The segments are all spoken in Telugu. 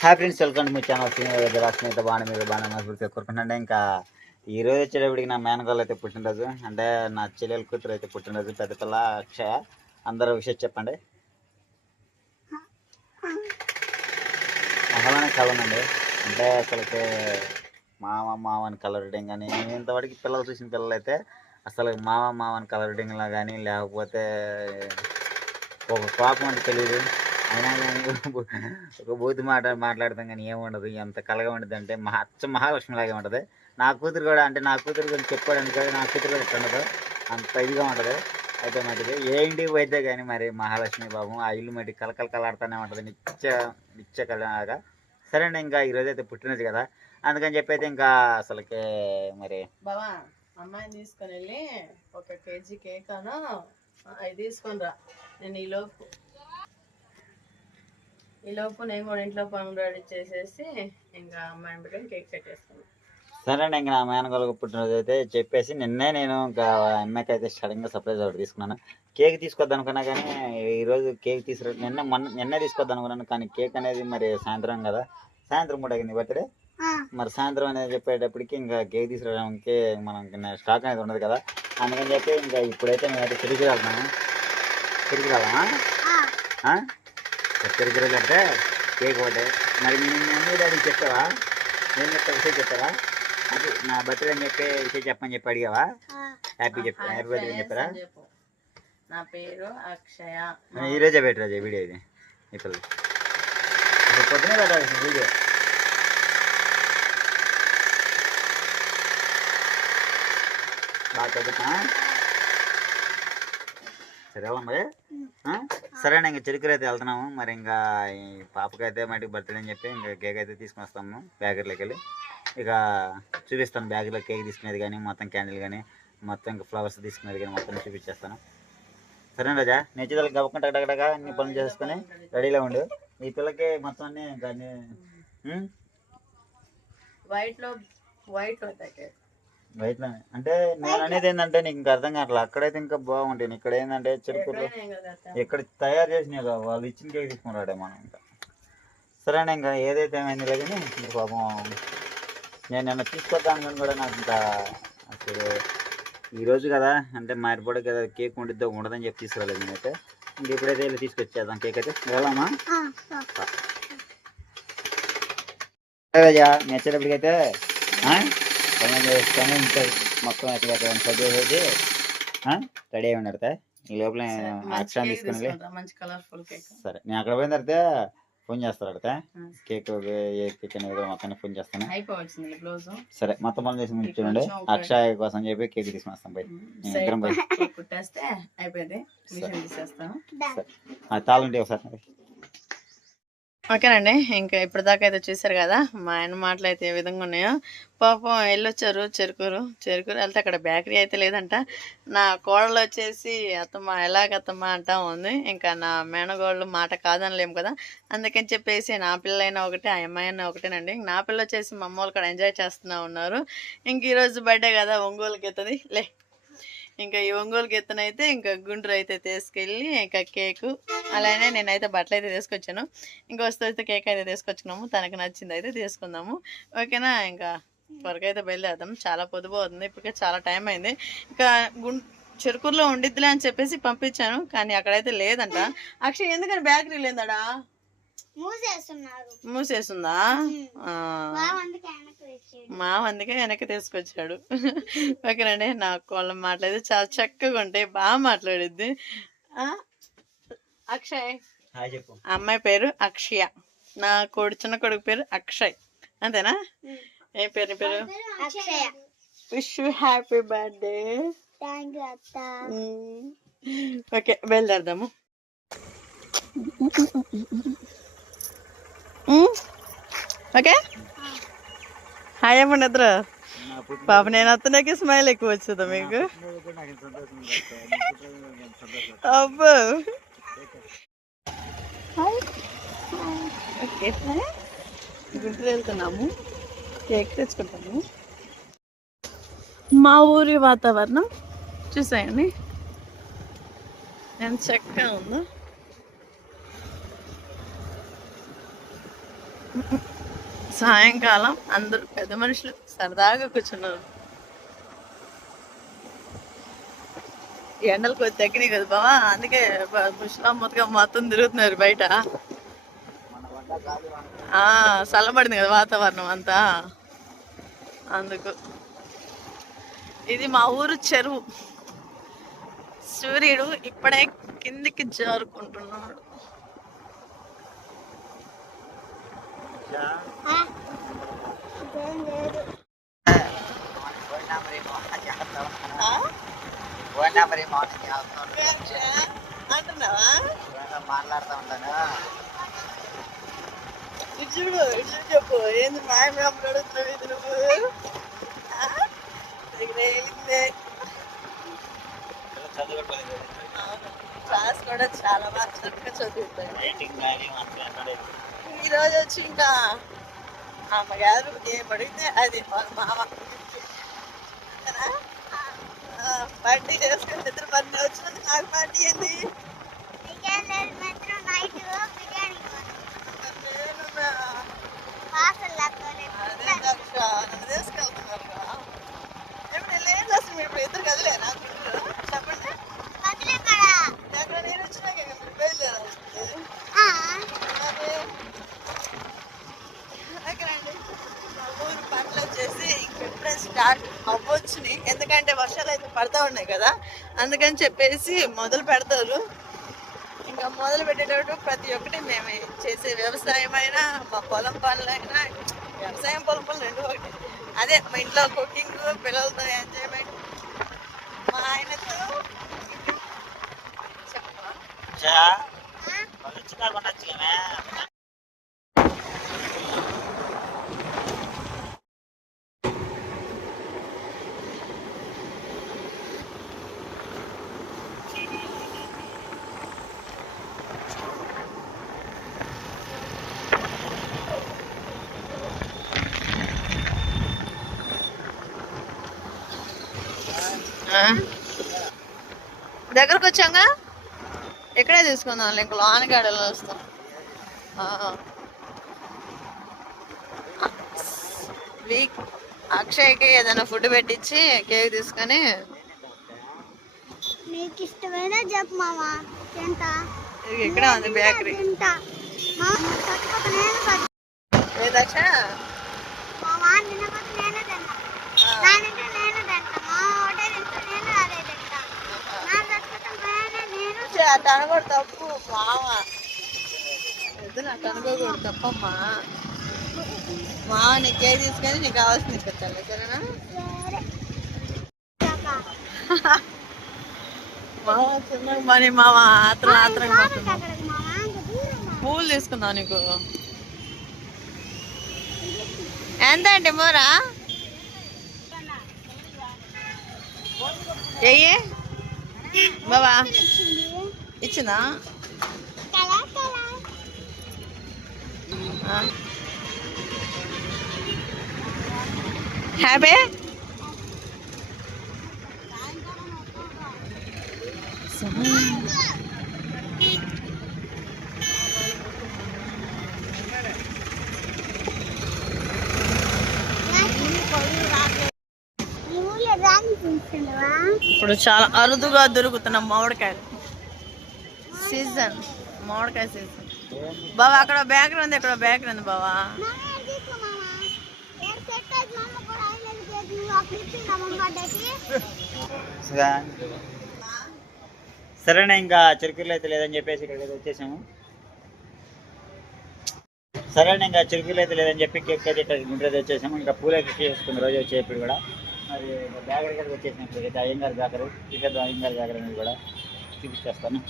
Hi friends, welcome to me channel Snehitha బాగా మీరు బాగా మనస్ఫూర్తిగా కోరుకుంటుంటే ఇంకా ఈ రోజు వచ్చేటప్పటికి నా మేనగాళ్ళు అయితే పుట్టినరోజు, అంటే నా చెల్లెల కూతురు అయితే పుట్టినరోజు, పెద్ద పిల్ల అక్షయ. అందరూ విషయం చెప్పండి. అసలనే కలనండి, అంటే అసలుకి మామని కలరడం కానీ, నేను ఇంతవరకు పిల్లలు చూసిన పిల్లలు అయితే అసలు మామని కలరడంలా కానీ, లేకపోతే ఒక కోపం అంటే తెలియదు. అయినా కానీ ఒక బూతు మాట్లాడతాం కానీ ఏముండదు. ఎంత కలగా ఉండదు అంటే మహాలక్ష్మిలాగే ఉంటుంది. నా కూతురు కూడా, అంటే నా కూతురు గురించి చెప్పుకోవడానికి కాదు, నా కూతురు కూడా ఇట్లా ఉండదు, అంత ఇదిగా ఉంటుంది. అయితే మటుకు ఏ ఇంటికి పోయితే కానీ మరి మహాలక్ష్మి బాబు ఆ ఇల్లు మట్టి కలకలలాడుతూనే ఉంటుంది, నిత్య కలగా. సరే అండి, ఇంకా ఈరోజు అయితే పుట్టినది కదా, అందుకని చెప్పి అయితే ఇంకా అసలుకే మరి బావా అమ్మాయిని తీసుకొని వెళ్ళి 1 కేజీ కేక్ అను అవి తీసుకొని రా. నేను ఈలోపు నేను కూడా ఇంట్లో పనులు రెడీ చేసేసి ఇంకా అమ్మాయిని పెట్టి కేక్ పెట్టేస్తాను. సరే అండి, ఇంకా నా మేనగోళ్ళకు పుట్టినరోజు అయితే చెప్పేసి నిన్నే నేను ఇంకా అమ్మాయికి అయితే సడన్గా సర్ప్రైజ్ ఒకటి తీసుకున్నాను. కేక్ తీసుకొద్దాం అనుకున్నా కానీ ఈరోజు కేక్ నిన్నే తీసుకొద్దాం అనుకున్నాను, కానీ కేక్ అనేది మరి సాయంత్రం కదా, సాయంత్రం పూట అయింది బర్త్డే. మరి సాయంత్రం అనేది చెప్పేటప్పటికి ఇంకా కేక్ తీసుకురావడానికి మనం స్టాక్ అనేది ఉండదు కదా, అందుకని చెప్పి ఇంకా ఇప్పుడైతే మేమైతే తిరిగి వెళ్తాము. తిరిగి వెళ్దామా? తిరిగి అంటే కేక్ ఒకటే. మరి నేను మీ అమ్మాయి డాడీకి చెప్పావా? నేను చెప్తా విషయం చెప్పావా? అది నా బర్త్డే అని చెప్పి విషయం చెప్పని చెప్పి అడిగావా? హ్యాపీ బర్త్డే అని చెప్పారా? నా పేరు అక్షయ. ఈరోజే పెట్టరాజు వీడియో ఇది ఈ పిల్లలు పొద్దునే పెట్టాల్సిన వీడియో. బాగా చదువుతా సరే మరి. సరే అండి, ఇంకా చెరుకులు అయితే వెళ్తున్నాము. మరి ఇంకా ఈ పాపకైతే మటుకు బర్త్డే అని చెప్పి ఇంకా కేక్ అయితే తీసుకుని వస్తాము బేకరీలోకి వెళ్ళి. ఇక చూపిస్తాను బ్యాగ్లో కేక్ తీసుకునేది కానీ, మొత్తం క్యాండిల్ కానీ, మొత్తం ఇంకా ఫ్లవర్స్ తీసుకునేది కానీ మొత్తం చూపించేస్తాను. సరే రాజా, నేర్చేదానికి గవ్వకుండా టగటగా అన్ని పనులు చేసుకొని రెడీలో ఉండు. ఈ పిల్లకి మొత్తం అన్నీ కానీ వైట్లో అంటే నేను అనేది ఏంటంటే నీకు ఇంకా అర్థం కావట్లేదు. అక్కడైతే ఇంకా బాగుంటాయి, ఇక్కడ ఏంటంటే చెరుకులు ఇక్కడ తయారు చేసినాయి కదా, వాళ్ళు ఇచ్చిన కేక్ తీసుకున్నాడే మనం ఇంకా. సరే అండి, ఇంకా ఏదైతే ఏమైంది లేదని పాపం నేను నిన్న తీసుకొద్దాను కూడా నాకు ఇంకా అసలు ఈరోజు కదా అంటే మారిపోవడం కదా, కేక్ ఉండిద్దో ఉండదని చెప్పి తీసుకురాలేదు నేనైతే. ఇంక ఎప్పుడైతే వెళ్ళి తీసుకొచ్చేద్దాం కేక్ అయితే. వెళ్ళామా? నచ్చేటప్పటికైతే చేసుకొని ఇంకా మొత్తం చదివేసి రెడీ అయి ఉన్నాడు. ఈ లోపల అక్షరాన్ని తీసుకుని సరే నేను అక్కడ పోయిన తర్వాత ఫోన్ చేస్తాడు అడితే కేక్ కేక్ అనేది మొత్తాన్ని ఫోన్ చేస్తాను. సరే మొత్తం పనులు చేసి చూడండి, అక్షయ కోసం చెప్పి కేక్ తీసుకుని వస్తాం పోయి ఇద్దరం పోయి తాళుంటే ఒకసారి. ఓకేనండి, ఇంకా ఇప్పటిదాకా అయితే చూసారు కదా మా ఆయన మాటలు అయితే ఏ విధంగా ఉన్నాయో. పాపం వెళ్ళొచ్చారు చెరుకూరు వెళ్తే అక్కడ బేకరీ అయితే లేదంట. నా కోడలు వచ్చేసి అత్తమ్మ ఎలాగత్తమ్మ అంటా ఉంది. ఇంకా నా మేనగోళ్ళు మాట కాదనలేము కదా, అందుకని చెప్పేసి నా పిల్లలైనా ఒకటే, ఆ అమ్మాయి అయినా ఒకటేనండి. నా పిల్ల వచ్చేసి మా అమ్మ వాళ్ళు కూడా ఎంజాయ్ చేస్తూ ఉన్నారు. ఇంక ఈరోజు బర్త్డే కదా, ఒంగోలుకి ఎత్తది లే. ఇంకా ఈ ఒంగోలుకి ఎత్తనైతే ఇంకా గుంటూరు అయితే తీసుకెళ్ళి ఇంకా కేకు, అలానే నేనైతే బట్టలు అయితే తీసుకొచ్చాను. ఇంకా వస్తే కేక్ అయితే తీసుకొచ్చుకున్నాము, తనకు నచ్చింది అయితే తీసుకుందాము. ఓకేనా, ఇంకా త్వరగా బయలుదేరదాం. చాలా పొద్దుపోతుంది, ఇప్పటికే చాలా టైం అయింది. ఇంకా చెరుకూరులో ఉండిద్దిలే అని చెప్పేసి పంపించాను, కానీ అక్కడైతే లేదంట. అక్షయ్ ఎందుకని బేకరీ లేదాడా? మూసేస్తుందా? మా అందుకే వెనక్కి తీసుకొచ్చాడు. ఓకేనండి, నా కోళ్ళ మాట్లాడితే చాలా చక్కగా ఉంటాయి, బాగా మాట్లాడిద్ది. అక్షయ్ అమ్మాయి పేరు అక్షయ, నా చిన్న కొడుకు పేరు అక్షయ్, అంతేనా? ఏం పేరు నీ పేరు? Wish you happy birthday. Okay బయలుదేరదాము. ఓకే హాయ్ అమ్మ నిద్ర. పాప నేను అత్తనాకి స్మైల్ ఎక్కువ వచ్చేదా మీకు? అబ్బో గుంటూరు వెళ్తున్నాము, కేక్ తెచ్చుకుంటాము. మా ఊరి వాతావరణం చూసాయండి ఎంత చక్కగా ఉందో. సాయంకాలం అందరూ పెద్ద మనుషులు సరదాగా కూర్చున్నారు. ఎండలు కొద్ది తగ్గినాయి కదా బావా, అందుకే ముసలమ్మగా మొత్తం తిరుగుతున్నారు బయట. చల్లబడింది కదా వాతావరణం అంతా, అందుకు. ఇది మా ఊరు చెరువు. సూర్యుడు ఇప్పుడే కిందికి జారుకుంటున్నాడు. అంటున్నావా? మాట్లాడుతూ ఉంటాను. చూడు ఇట్లా చెప్పు, ఏంది మాయమేమో అడుగుతున్నావు ఇది నువ్వు? క్లాస్ కూడా చాలా బాగా చక్కగా చదువుతాయి. ఈరోజు వచ్చి ఇంకా అమ్మగారు ఏం అడిగితే అది మామ పార్టీ చేసుకుని ఇద్దరు పని వచ్చినందుకు నాకు పార్టీ ఏంది? అదే దక్ష నన్ను తీసుకెళ్తున్నారు. ఎప్పుడు లేదు అసలు మీరు ఇప్పుడు ఇద్దరు కదిలేనా? చెప్పండి. ఎక్కడ నేను వచ్చినాక మీరు బయలుదేరా? ఊరు పనులు వచ్చేసి ఇంకెప్పుడే స్టార్ట్ అవ్వచ్చుని, ఎందుకంటే వర్షాలు అయితే పడతా ఉన్నాయి కదా, అందుకని చెప్పేసి మొదలు పెడతారు. ఇంకా మొదలు పెట్టేటప్పుడు ప్రతి ఒక్కటి మేము చేసే వ్యవసాయమైనా మా పొలం పనులైనా, వ్యవసాయం పొలం పనులు రెండు ఒకటి. అదే మా ఇంట్లో కుకింగ్, పిల్లలతో ఎంజాయ్మెంట్, మా ఆయనతో దగ్గరకు వచ్చాక ఎక్కడే తీసుకుందాం, ఇంక లోనగాడలో వస్తాం. అక్షయ్కి ఏదైనా ఫుడ్ పెట్టించి కేక్ తీసుకొని. నీకు ఇష్టమైన చెప్పు మామా, తింటా. ఇక్కడ ఉంది బేకరీ. అటు అనకూడదు, తప్పు మామ. వద్దు అటు అనుకోకూడదు, తప్పమ్మా. మామ నీకు కేక్ తీసుకొని నీకు కావాల్సింది ఇస్తాను, సరేనా? మామ చిన్న పని మామ, ఆత్రం పూలు తీసుకుందాం నీకు. ఎంత అంటే మోరా ఏ బాబా ఇచ్చిందా? హ్యాపీ ఇప్పుడు చాలా అరుదుగా దొరుకుతున్న మామిడికాయలు సీజన్. మామిడికాయ సీజన్. బాబా అక్కడ బేకరీ ఉంది, ఇక్కడ బేకరీ ఉంది బావా. సరేనా, ఇంకా చిరుకులు అయితే లేదని చెప్పేసి ఇక్కడికి వచ్చేసాము. సరేనా, ఇంకా చిరుకులు అయితే లేదని చెప్పి కేక్ అయితే ఇక్కడ ఇంట్లో వచ్చేసాము. ఇంకా పూలు అయితే చేసుకుంది రోజు వచ్చేప్పుడు కూడా. మరి బేకరీ దగ్గరికి వచ్చేసాము. ఇప్పటికైతే అయ్యంగారు బేకరీ, ఇక్కడ అయ్యంగారు బేకరీ అనేది కూడా చూపించేస్తాను.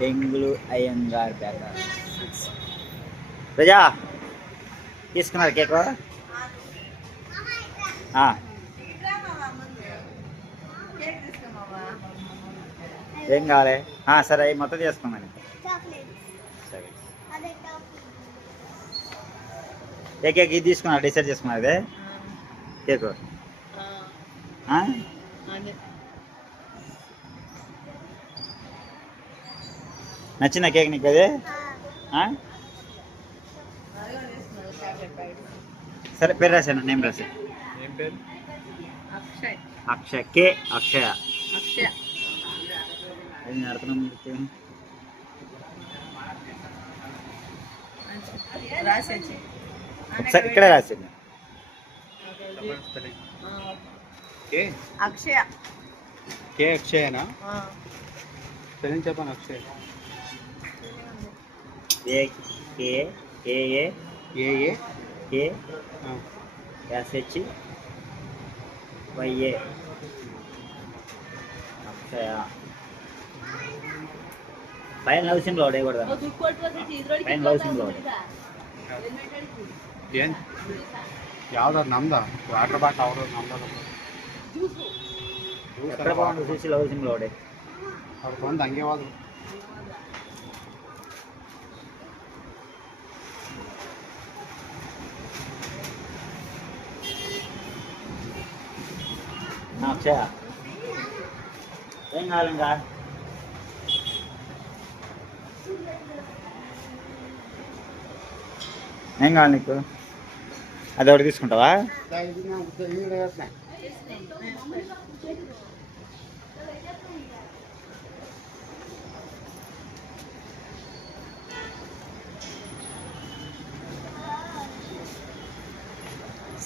బెంగుళూరు అయ్యంగార్ బేకరీ. ప్రజా తీసుకున్నారు కేక్? ఏం కావాలి? సరే అవి మొత్తం చేసుకున్నాను. సరే ఏ కేక్ ఇది తీసుకున్నారు? డిసైడ్ చేసుకున్నారు అదే కేకు? నచ్చిందా కేక్ నీకు అది? ఆ? సరే పేరు రాశాను, నేమ్ రాశాను. ఏం పేరు? అక్షయ్. అక్షయ్, కే అక్షయ. అక్షయ. అది అర్థం రాసేసి ఒకసారి ఇక్కడే రాశాను. కే అక్షయ. కే అక్షయనా? స్పెల్లింగ్ చెప్పాను. అక్షయ్ ఏ కే ఏ ఏ ఏ ఏ కే ఆ. ఎస్హెచ్ వైఏ అక్షయ. పైన లవ్ సింబల్ ఒకటే కూడా పైన లవ్ సింబల్ ఒకటి. ಏನ್ ಯಾವ್ದಾದ್ರು ನಮ್ದ ವಾಟರ್ ಬಾಟ್ಲ್ ಅವರು ನಮ್ದ ఎక్కడ బాగుంటుంది చూసి లవ్ సింబల్ ఒకటే. ಅವ್ರು ಬಂದು ಹಂಗೆ ಹೋದ್ರು. అక్షయ ఏం కావాలి ఇంకా? ఏం కావాలి నీకు? అది ఒకటి తీసుకుంటావా?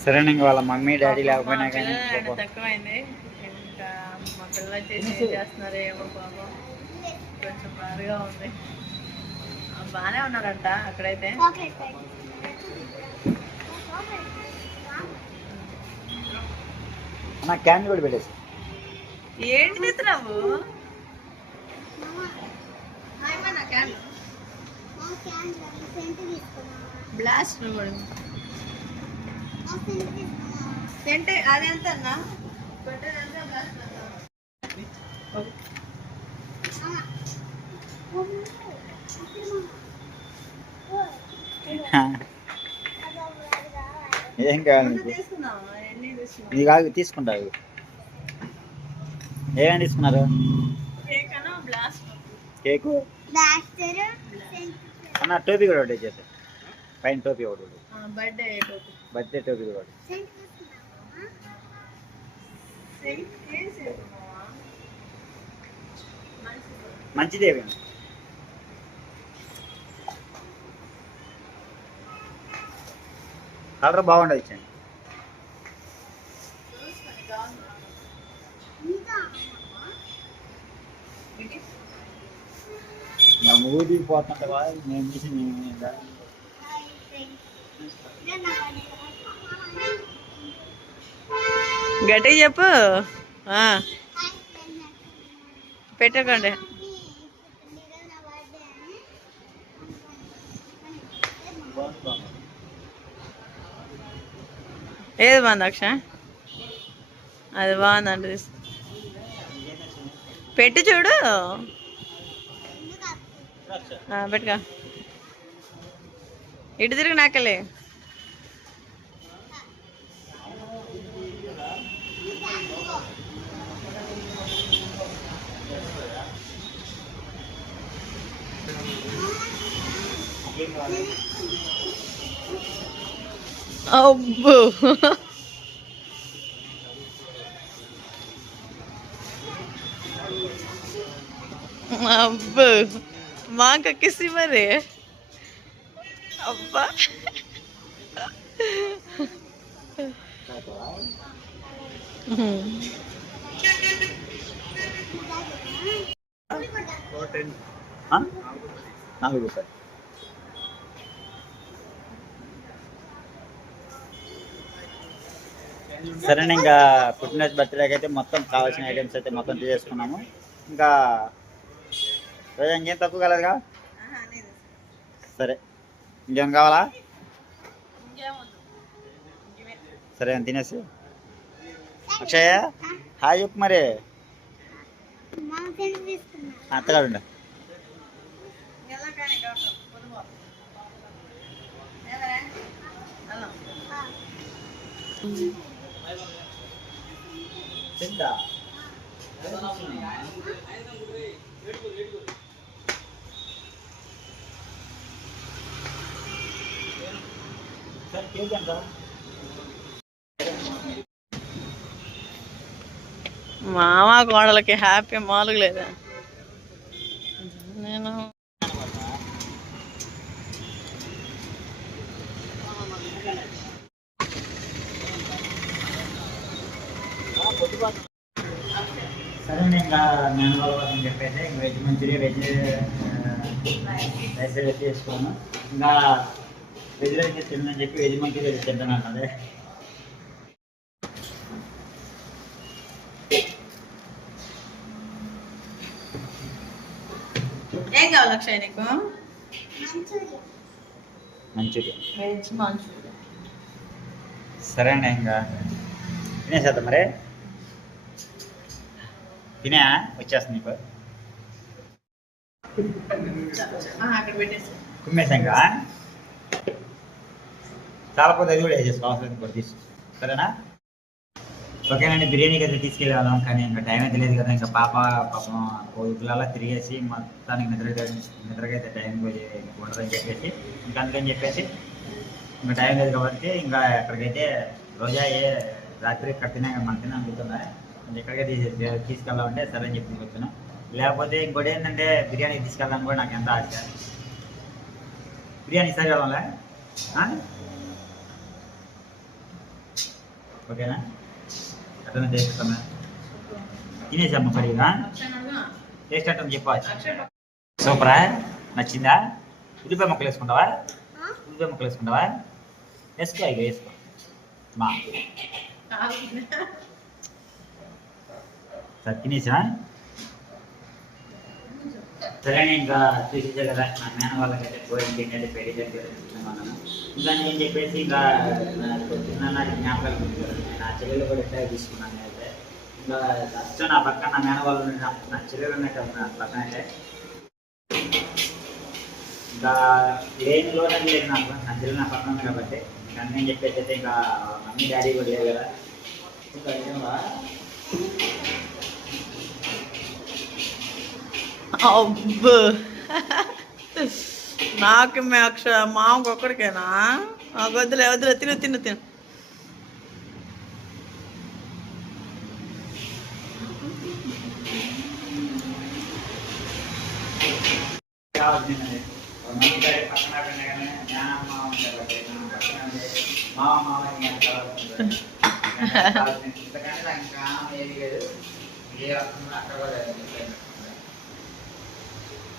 సరే, ఇంక వాళ్ళ మమ్మీ డాడీ లేకపోయినా కానీ తక్కువైంది. ఇంకా మా పిల్లలు చేసి ఏం చేస్తున్నారు ఏమో పాపం, కొంచెం బాధగా ఉంది. బాగానే ఉన్నారంట అక్కడైతే. చాక్లెట్ నా క్యాన్ కూడా పెట్టేసి. ఏంటి తెస్తున్నావు? బ్లాస్ట్ సెంట్ అది ఎంత అన్నా? ఏం కావాలి నీకు? తీసుకున్నావా? ఎన్ని తీసుకున్నావు? నీకు ఆగి తీసుకుంటావు. ఏమేమి తీసుకున్నారు? కేక్ అన్నా బ్లాస్ట్? కేకు అన్న, టోపీ కూడా ఒకటి చేశారు. పైన టోపీ ఒకటి. బర్త్డే టోపీ. బర్త్డే టోపీ కూడా. మంచిదేవి కలర్ బాగుండదు ఇచ్చండి. నా మూవీ పోతుంటవా? నేను తీసి గట్టిగా చెప్పు. పెట్టకండి. ఏది బాగుంది అక్ష? అది బాగుందండి. పెట్టి చూడు. పెట్టుగా. ఇటు తిరిగి నాకలే. అబ్బో, అబ్బో, మాకు కిసి మరి. అబ్బా, ₹4. సరే, ఇంకా పుట్టినరోజు బర్త్డేకి అయితే మొత్తం కావాల్సిన ఐటమ్స్ అయితే మొత్తం తీసేసుకున్నాము. ఇంకా రోజు ఇంకేం తక్కువ కాలేదుగా? సరే, ఇంకేం కావాలా? సరే, అని తినేసి. అక్షయ హాయ్ చెప్పు మరి. అత్తగాడు ఉండ. మామ కోడలకి హ్యాపీ మామూలుగా లేదా నేను సరే ఇంకా నేను వాళ్ళని చెప్పైతే veg manchuria veg rice veg చేసుకోను ఇంకా వెజ్ రైస్ తినని చెప్పి వెజ్ మంచూరియా తింటున్నాను అదే ఏం కావాలి అక్షయ్ నీకు మంచూరియా వెజ్ మంచూరియా సరే అండి ఇంకా తినేసేద్దాం మరి తినే వచ్చేస్తుంది నీకు అక్కడ పెట్టేసి కుమ్మేశాంగా చాలా పోతే అది కూడా వేసేసుకో అవసరం కూడా తీసు సరేనా ఓకేనండి బిర్యానీకి అయితే తీసుకెళ్ళాం కానీ ఇంకా టైం అయితే లేదు కదా ఇంకా పాపం ఇళ్ళల్లో తిరిగేసి మొత్తానికి నిద్రకైతే టైం ఉండదని చెప్పేసి ఇంకా అందుకని చెప్పేసి ఇంకా టైం లేదు కాబట్టి ఇంకా ఎక్కడికైతే రోజా రాత్రి కట్టినా మన తిన అనుకుంటున్నా ఎక్కడికైతే తీసుకెళ్ళామంటే సరే అని చెప్పి వచ్చాను లేకపోతే ఇంకోటి ఏంటంటే బిర్యానీ తీసుకెళ్ళాలని కూడా నాకు ఎంత ఆశ బిర్యానీ ఇస్తా కదా ఓకేనా అట్లనే చేస్తాను తినేసామ్మ పడిగా టేస్ట్ అంటే చెప్పవచ్చు సూపరా నచ్చిందా ఉల్లిపాయ ముక్కలు వేసుకుంటావా ఉల్లిపాయ ముక్కలు వేసుకుంటావా వేసుకో ఇక వేసుకో మా సరే తినేసా సరే ఇంకా చూసేసా కదా నా మేన వాళ్ళకైతే పోయింది ఏంటంటే పెళ్లి దగ్గరన్నాను ఇంకా నేను చెప్పేసి ఇంకా చిన్న జ్ఞాపకాలు గుర్తున్నారు నా చెల్లెలు కూడా ఎట్లా తీసుకున్నాను అయితే ఇంకా ఫస్ట్ నా పక్కన నా మేన వాళ్ళు నా చెల్లెలు ఉన్నట్టు నా పక్కన అయితే ఇంకా లేని లోటు లేదు నాకు నా చెల్లెలు నా పక్కన ఉంది కాబట్టి ఇంకా నేను చెప్పేసి అయితే ఇంకా మమ్మీ డాడీ కూడా లేదు కదా ఇంకా అబ్బో నాకు మామకు ఒక్కడికేనా వద్దులే వద్దులే తిను తిను తిను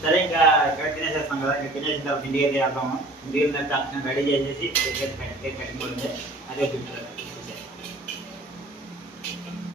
సరే ఇంకా ఇక్కడ తినేసేస్తాం కదా ఇంకా తినేసిన తర్వాత ఇంటికి అయితే వెళ్తాము ఇంటికి వెళ్ళిన తర్వాత రెడీ చేసేసి కటింగ్ కూడా ఉంది అదే చూపించారు